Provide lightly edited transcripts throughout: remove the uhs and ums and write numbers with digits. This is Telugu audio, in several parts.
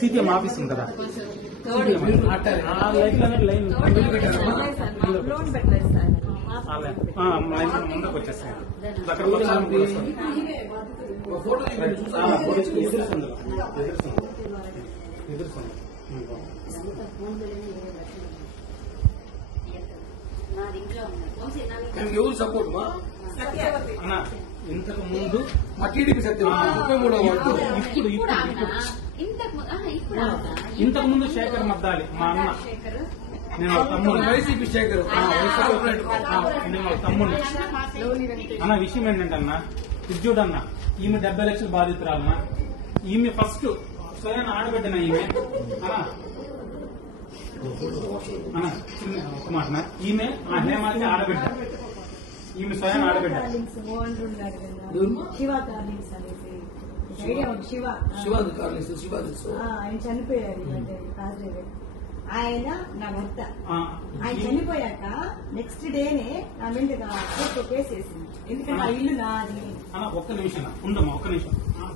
సిపిఎం ఆఫీస్ ఉంది కదా, లైన్ ముందుకు వచ్చేస్తాయి. అక్కడ ఎవరు సపోర్ట్ అన్న ఇంతకు ముందు టీడీపీ సత్యం 33వ వార్డు. ఇంతకు ముందు శేఖర్ మద్దాలి మా అన్న, నేను తమ్ముడు. వైసీపీ శేఖర్ నేను తమ్ముడు అన్న. విషయం ఏంటంటే అన్న, ఇది చూడన్న, ఈమె 70 లక్షల బాధితురాలన్న. ఈమె ఫస్ట్ స్వయం ఆడబిడ్డన ఈమె అన్న. ఒక మాట, ఈమె ఆ హేమాకి ఆడబిడ్డ, ఈమె స్వయం ఆడబిడ్డ. ఆయన చనిపోయారు. ఆయన నా భర్త. ఆయన చనిపోయాక నెక్స్ట్ డేనే నా మీద కోర్టు కేసు వేసింది. ఎందుకంటే ఆ ఇల్లు నాది. ఒక్క నిమిషం ఉండమ్మా, ఒక్క నిమిషం.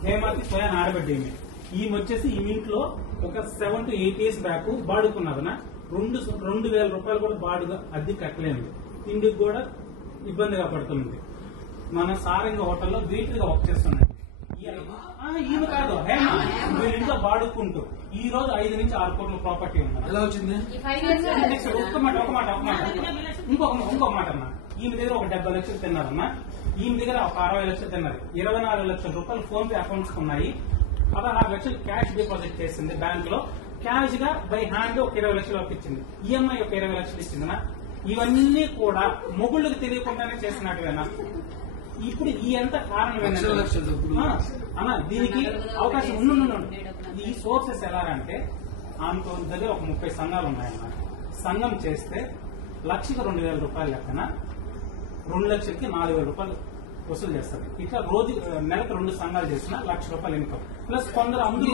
హేమాకి స్వయం ఆడబిడ్డ ఈమె వచ్చేసి ఈ ఇంట్లో ఒక 7 to 8 years బ్యాక్ బాడుకున్నదన. 2,000 రూపాయలు కూడా బాడుగా అద్దె కట్టలేదు. తిండికి కూడా ఇబ్బందిగా పడుతుంది. మన సారంగ హోటల్లో వెయిటర్ గా వర్క్ చేస్తున్నాయి. ఈమె కాదు హేమ, వీళ్ళ ఇంట్లో బాడుకుంటూ ఈ రోజు 5 నుంచి 6 కోట్ల ప్రాపర్టీ ఉంది. ఎలా వచ్చింది? ఒక్క మాట ఇంకొక మాట అన్న. ఈమె దగ్గర ఒక 70 లక్షలు తిన్నారన్న. ఈమె దగ్గర ఒక 60 లక్షలు తిన్నారు. 24 లక్షల రూపాయలు ఫోన్ పే అకౌంట్స్ ఉన్నాయి. 16 లక్షలు క్యాష్ డిపాజిట్ చేసింది బ్యాంక్ లో. క్యాష్ గా బై హ్యాండ్ ఒక 20 లక్షలు వరకు ఇచ్చింది. ఈఎంఐ ఒక 20 లక్షలు ఇచ్చిందనా. ఇవన్నీ కూడా మొగుళ్ళకి తెలియకుండానే చేసినట్టువేనా? ఇప్పుడు ఈ ఎంత కారణం అన్న, దీనికి అవకాశం ఉండి ఈ సోర్సెస్ ఎలా అంటే, ఆమె దగ్గర ఒక 30 సంఘాలు ఉన్నాయన్న. సంఘం చేస్తే 1,00,000కి 2,000 రూపాయలు లెక్కన 2 లక్షలకి 4,000 రూపాయలు వసూలు చేస్తారు. ఇట్లా రోజు నెలకు 2 సంఘాలు చేసిన 1,00,000 రూపాయలు ఇన్కమ్. ప్లస్ కొందరు అందరూ